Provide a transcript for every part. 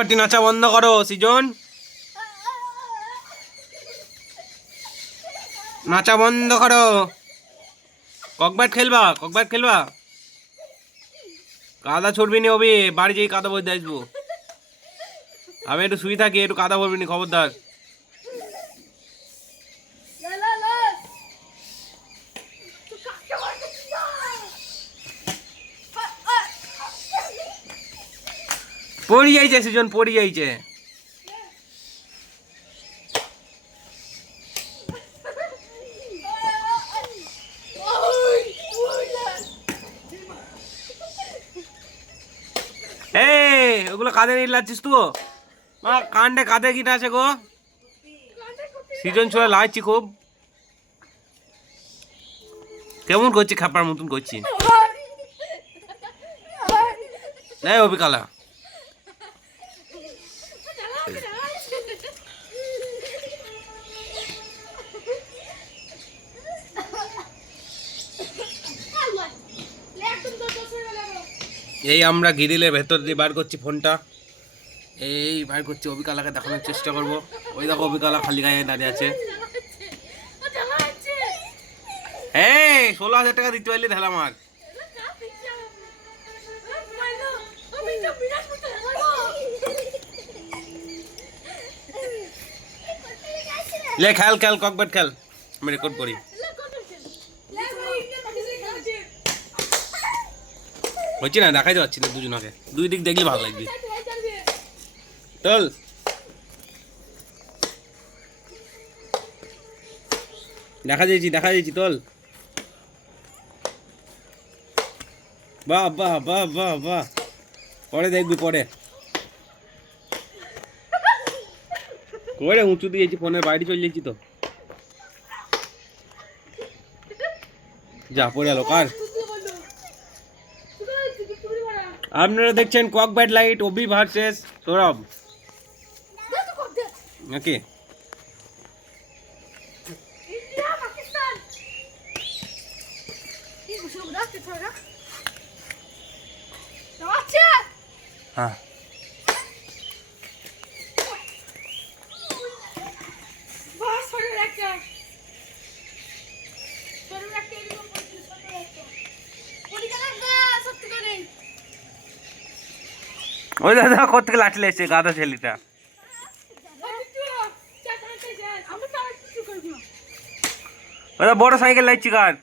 পাটি নাচা বন্ধ করো সৃজন, নাচা বন্ধ করো। ককব্যাট খেলবা, ককব্যাট খেলবা। কাদা ছুটবি নি অবি, বাড়ি যেই কাদা বই আসবো। আমি একটু শুয়ে থাকি, একটু কাদা বলবি নি, খবরদার। পড়ি যাইছে সৃজন, পড়ি যাইছে। এই ওগুলো কাঁধে নিয়ে লাগছিস তো? মা কাণ্ডে কাঁধে কিনা আছে গো? সৃজন ছোড়া লাগছি খুব। কেমন করছি, খাপার মতন করছি। এই অবিকালা, এই আমরা গ্রিলের ভেতর দিয়ে বার করছি ফোনটা, এই বার করছি, অবিকালাকে দেখানোর চেষ্টা করব। ওই দেখো অবিকালা খালি গায়ে দাঁড়িয়ে আছে। এই 16,000 টাকা দিতে পারলি ঢেলা মার। লে খেল খেল, ককব্যাট খেল, আমি রেকর্ড করি। হচ্ছে না, দেখাই যাচ্ছি না দুজনকে, দুই দিক দেখলে ভালো লাগবে। চল দেখা যাচ্ছি, দেখা যাচ্ছি, তোল। বাহ বাহ বাহ বাহ বাহ, পরে দেখবি পরে। করে উঁচু দিয়েছি, ফোনের বাইরে চলে যাচ্ছি তো। যা পড়ে গেল কার। আপনারা দেখছেন ককব্যাট লাইট, অভি ভার্সেস সৌরভ। নাকি হ্যাঁ, ওই দাদা কোথেকে লাঠি এসছে গাদা ছেলেটা। ওটা বড় সাইকেল লাগছি কার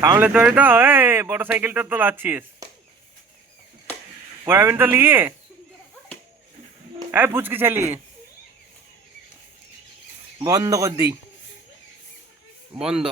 সামলে তো, তো এই বড় সাইকেলটা তো লাচ্ছিস, পড়াবেন তো লিয়ে। এই পুচকি ছেলি, বন্ধ কর দিই, বন্ধ।